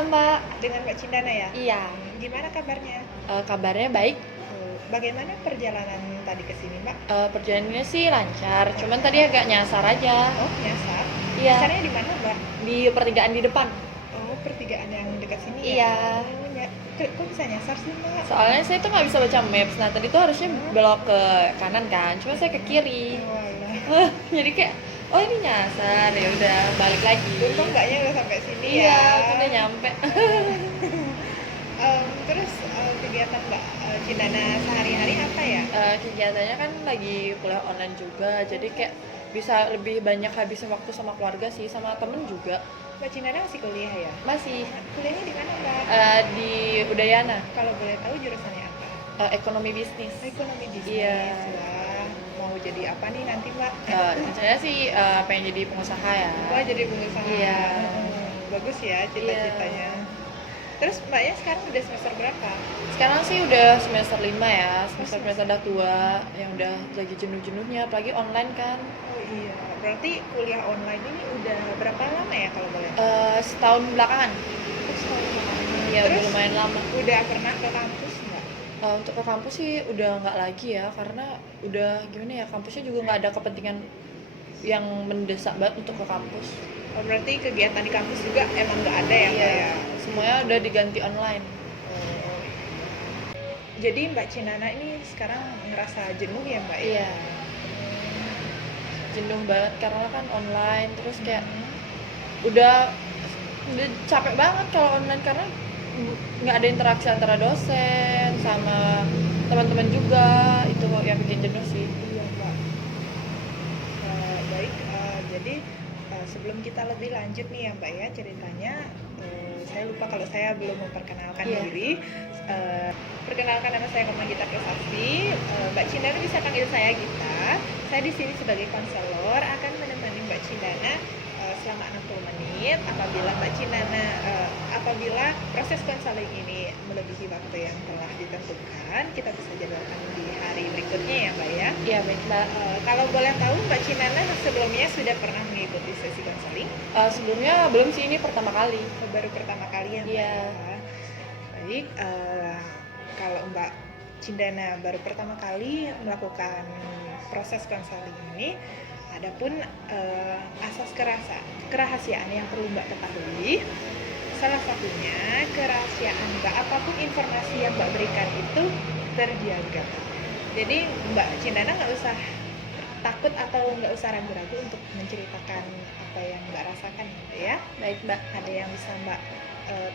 Halo Mbak. Dengan Mbak Cindana ya? Iya. Gimana kabarnya? Kabarnya baik. Bagaimana perjalanan tadi ke sini, Mbak? Perjalanannya sih lancar, cuman tadi agak nyasar aja. Oh, nyasar. Iya. Nyasarnya di mana, Mbak? Di pertigaan di depan. Oh, pertigaan yang dekat sini ya? Iya. Kok bisa nyasar sih, Mbak? Soalnya saya tuh nggak bisa baca maps. Nah tadi tuh harusnya belok ke kanan kan, cuma saya ke kiri. Oh, alah. Jadi kayak, oh ini nyasar, ya udah balik lagi. Untung Mbaknya udah sampai sini Iya, ya. tuh udah nyampe. Terus kegiatan Mbak Cindana sehari-hari apa ya? Kegiatannya kan lagi kuliah online juga, jadi kayak bisa lebih banyak habisin waktu sama keluarga sih, sama temen juga. Mbak Cindana masih kuliah ya? Masih Kuliahnya di mana, Mbak? di Udayana, Kalau boleh tahu jurusannya apa? ekonomi bisnis. Ekonomi bisnis. Iya. Wah, mau jadi apa nih nanti, Mbak? Rencananya sih pengen jadi pengusaha ya. Wah, jadi pengusaha. Iya. Bagus ya cita-citanya. Terus Mbaknya sekarang udah semester berapa? Sekarang sih udah semester 5 ya, semester udah tua, yang udah lagi jenuh-jenuhnya, apalagi online kan. Oh iya, berarti kuliah online ini udah berapa lama ya kalau boleh? Setahun belakangan. Iya, udah Terus lumayan lama. udah pernah ke kampus nggak? Untuk ke kampus sih udah nggak lagi ya, karena udah gimana ya, kampusnya juga nggak ada kepentingan yang mendesak banget untuk ke kampus. Oh, berarti kegiatan di kampus juga emang nggak ada ya, Mbak ya? Semuanya udah diganti online. Oh. Jadi Mbak Cindana ini sekarang ngerasa jenuh ya, Mbak ya? Iya. Jenuh banget karena kan online, terus kayak udah capek banget kalau online karena nggak ada interaksi antara dosen sama teman-teman juga, itu yang bikin jenuh sih. Iya, Mbak. Baik, jadi sebelum kita lebih lanjut nih ya, Mbak ya, ceritanya saya lupa kalau saya belum memperkenalkan diri. Perkenalkan, nama saya Koma Gita Prasasti. Mbak Cindana bisa panggil saya Gita. Saya di sini sebagai konselor akan menemani Mbak Cindana selama 60 menit. Apabila proses konseling ini melebihi waktu yang telah ditentukan, kita bisa jadwalkan di hari berikutnya ya, Mbak ya. Iya, baik Mbak. Kalau boleh tahu, Mbak Cindana sebelumnya sudah pernah mengikuti sesi konseling? Sebelumnya belum sih, ini pertama kali. Baru pertama kali ya, Mbak. Iya. Ya. Baik, kalau Mbak Cindana baru pertama kali melakukan proses konseling ini, adapun asas kerahasiaan yang perlu Mbak ketahui, salah satunya kerahasiaan Mbak, apapun informasi yang Mbak berikan itu terjaga. Jadi Mbak Cindana nggak usah takut atau nggak usah ragu-ragu untuk menceritakan apa yang Mbak rasakan ya. Baik Mbak. Ada yang bisa Mbak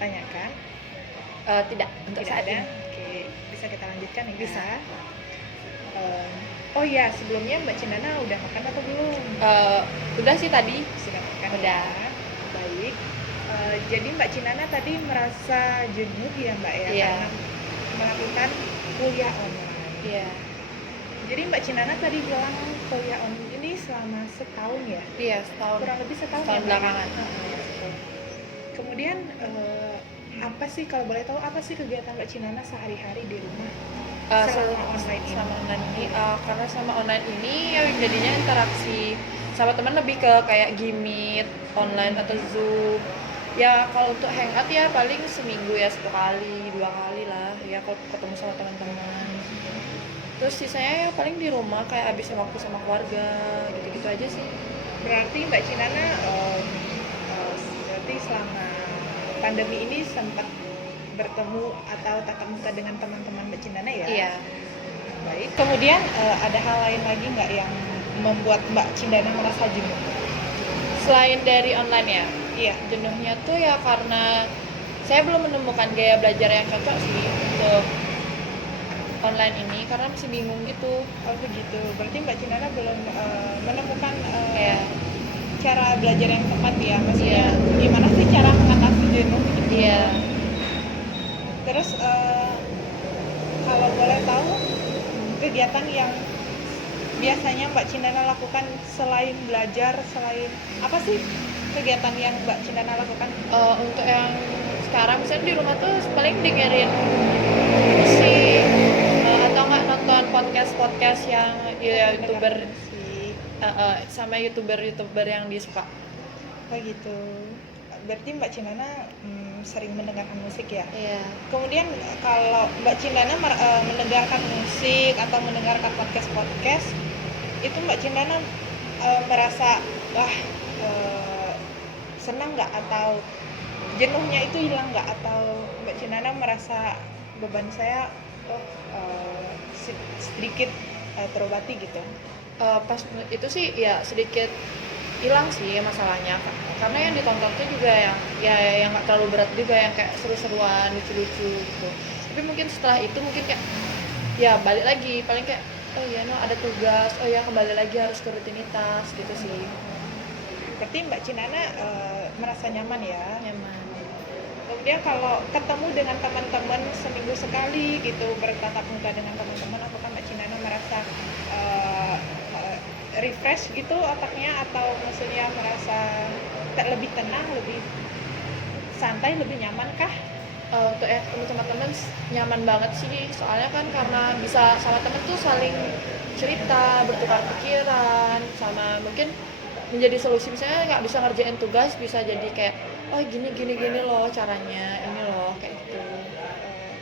tanyakan? Tidak, untuk Tidak saat ada. ini. Oke, bisa kita lanjutkan ya? Bisa. Oh ya, sebelumnya Mbak Cindana udah makan atau belum? Udah sih tadi. Sudah makan. Udah. Ya. Baik. Jadi Mbak Cindana tadi merasa jenuh ya, Mbak ya, Iya. karena melakukan kuliah online. Iya. Jadi Mbak Cindana tadi bilang kuliah online ini selama setahun ya? Iya, setahun. Kurang lebih setahun Setahun ya, Mbak? belakangan. Kemudian apa sih, kalau boleh tahu, apa sih kegiatan Mbak Cindana sehari-hari di rumah selama online ini? Sama online ini, karena sama online ini ya jadinya interaksi sama teman lebih ke kayak Gmeet online atau Zoom. Ya kalau untuk hangout ya paling seminggu ya 1 kali, 2 kali lah ya kalau ketemu sama teman-teman. Terus sisanya ya paling di rumah kayak habisin waktu sama keluarga, gitu-gitu aja sih. Berarti Mbak Cindana berarti selama pandemi ini sempat bertemu atau tatap muka dengan teman-teman Mbak Cindana ya? Iya. Baik. Kemudian ada hal lain lagi nggak yang membuat Mbak Cindana merasa jenuh? Selain dari online ya? Iya. Jenuhnya tuh ya karena saya belum menemukan gaya belajar yang cocok sih untuk online ini, karena masih bingung gitu. Oh begitu. Berarti Mbak Cindana belum menemukan Kayak cara belajar yang tepat ya? Maksudnya gimana sih cara mengatasi jenuh gitu? iya. Terus kalau boleh tahu, kegiatan yang biasanya Mbak Cindana lakukan selain belajar, selain apa sih kegiatan yang Mbak Cindana lakukan? Untuk yang sekarang misalnya di rumah tuh paling dengerin musik atau nggak nonton podcast yang youtuber sama youtuber yang disuka. Kayak gitu. berarti Mbak Cindana sering mendengarkan musik ya. Iya. Kemudian kalau Mbak Cindana mendengarkan musik atau mendengarkan podcast itu Mbak Cindana merasa wah senang nggak, atau jenuhnya itu hilang nggak, atau Mbak Cindana merasa beban saya sedikit terobati gitu. Pas itu sih ya sedikit hilang sih masalahnya, karena yang ditonton tuh juga yang nggak terlalu berat juga, yang kayak seru-seruan, lucu-lucu gitu. Tapi mungkin setelah itu mungkin kayak ya balik lagi, paling kayak oh ya no ada tugas, oh ya kembali lagi harus ke rutinitas gitu sih. Berarti Mbak Cindana merasa nyaman ya. Nyaman. Kemudian kalau ketemu dengan teman-teman seminggu sekali gitu, bertatap muka dengan teman-teman, apakah Mbak Cindana merasa refresh gitu otaknya, atau maksudnya merasa lebih tenang, lebih santai, lebih nyaman kah? Untuk ketemu teman-teman nyaman banget sih, soalnya kan karena bisa sama temen tuh saling cerita, bertukar pikiran, sama mungkin menjadi solusi. Misalnya nggak bisa ngerjain tugas, bisa jadi kayak oh gini loh caranya, ini loh kayak gitu.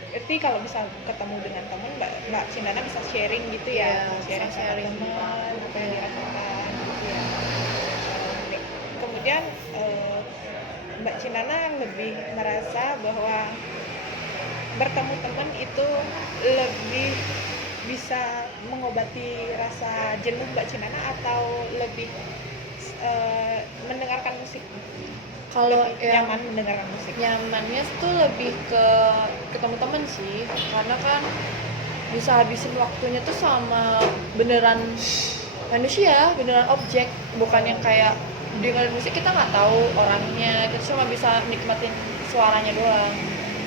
Berarti kalau bisa ketemu dengan teman, Mbak Cindana bisa sharing gitu ya, Iya, sharing teman apa yang dirasakan gitu ya. Kemudian Mbak Cindana lebih merasa bahwa bertemu teman itu lebih bisa mengobati rasa jenuh Mbak Cindana, atau lebih mendengarkan musik? Kalau yang nyaman mendengarkan musik. nyamannya tuh lebih ke ketemu temen sih, karena kan bisa habisin waktunya tuh sama beneran manusia, beneran objek, bukan yang kayak dengerin musik kita nggak tahu orangnya, kita cuma bisa nikmatin suaranya doang.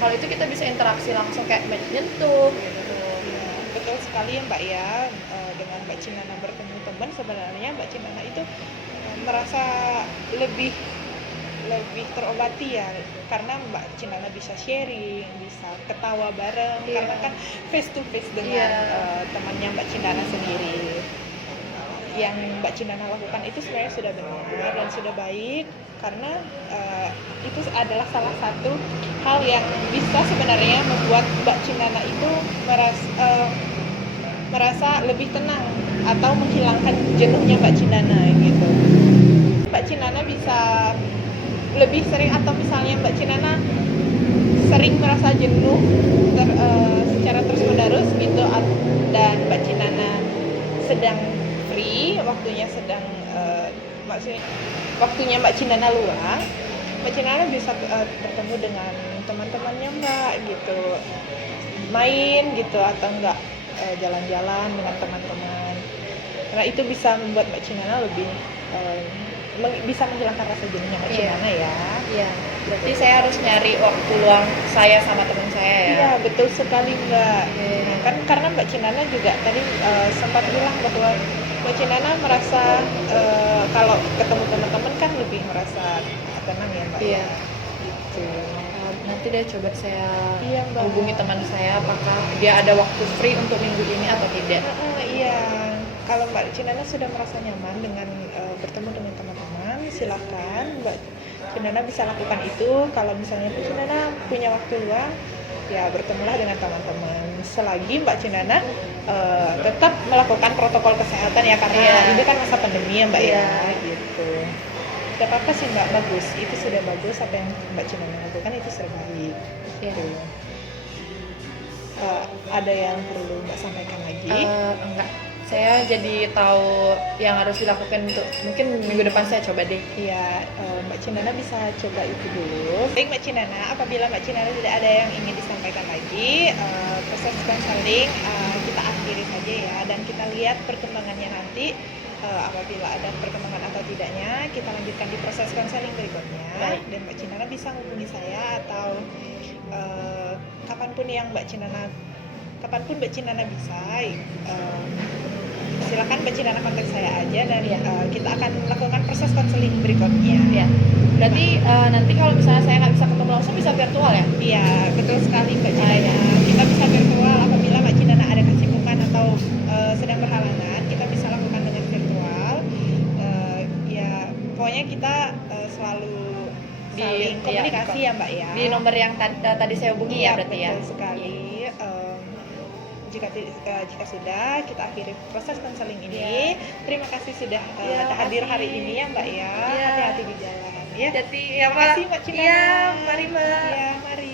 Kalau itu kita bisa interaksi langsung kayak menyentuh gitu. Ya, betul sekali ya Mbak ya. Dengan Mbak Cindana bertemu teman, sebenarnya Mbak Cindana itu merasa lebih terobati ya, karena Mbak Cindana bisa sharing, bisa ketawa bareng, karena kan face to face dengan temannya Mbak Cindana sendiri. Yang Mbak Cindana lakukan itu sebenarnya sudah benar dan sudah baik, karena itu adalah salah satu hal yang bisa sebenarnya membuat Mbak Cindana itu merasa lebih tenang atau menghilangkan jenuhnya Mbak Cindana gitu. Mbak Cindana bisa lebih sering, atau misalnya Mbak Cindana sering merasa jenuh secara terus-menerus gitu, dan Mbak Cindana sedang free, waktunya sedang maksudnya waktunya Mbak Cindana luang, Mbak Cindana bisa bertemu dengan teman-temannya Mbak gitu, main gitu, atau enggak jalan-jalan dengan teman-teman, karena itu bisa membuat Mbak Cindana lebih bisa menghilangkan rasa jenuhnya Mbak Cindana ya. Iya, berarti saya harus nyari waktu luang saya sama teman saya ya. Iya, betul sekali Mbak. Nah, kan karena Mbak Cindana juga tadi sempat bilang bahwa Mbak Cindana merasa kalau ketemu teman-teman kan lebih merasa tenang ya Mbak. Iya. Gitu. Nanti deh coba saya Iya, Mbak. hubungi teman saya apakah dia ada waktu free untuk minggu ini atau tidak. Iya, kalau Mbak Cindana sudah merasa nyaman dengan bertemu dengan teman-teman, silakan Mbak Cindana bisa lakukan itu. Kalau misalnya Mbak Cindana punya waktu luang, ya bertemulah dengan teman-teman. Selagi Mbak Cindana tetap melakukan protokol kesehatan ya, karena ini kan masa pandemi ya Mbak ya, gitu. Tidak apa-apa sih Mbak, bagus. Itu sudah bagus, apa yang Mbak Cindana lakukan itu sudah baik. Gitu. Ada yang perlu Mbak sampaikan lagi? Enggak, saya jadi tahu yang harus dilakukan untuk mungkin minggu depan saya coba deh. Iya, Mbak Cindana bisa coba itu dulu. Baik Mbak Cindana, apabila Mbak Cindana tidak ada yang ingin disampaikan lagi, proses konseling kita akhiri saja ya, dan kita lihat perkembangannya nanti. Apabila ada perkembangan atau tidaknya, kita lanjutkan di proses konseling berikutnya. Baik. Dan Mbak Cindana bisa menghubungi saya, atau kapanpun Mbak Cindana bisa, silakan Mbak Cindana kontak saya aja, dan kita akan melakukan proses konseling berikutnya. Ya. Berarti nanti kalau misalnya saya nggak bisa ketemu langsung, bisa virtual ya? Iya, betul sekali Mbak Cindana. Kita bisa virtual apabila Mbak Cindana ada kesibukan atau sedang berhalangan, kita bisa lakukan dengan virtual. Ya, pokoknya kita selalu saling komunikasi ya Mbak ya. Di nomor yang tadi saya hubungi ya berarti ya. Betul sekali. Jika sudah kita akhiri proses konseling ini. Terima kasih sudah hadir hari ini ya Mbak ya. Hati-hati di jalan ya. Jadi ya Terima Pak. kasih Mbak Cindana. Iya, mari Mbak. Iya, mari.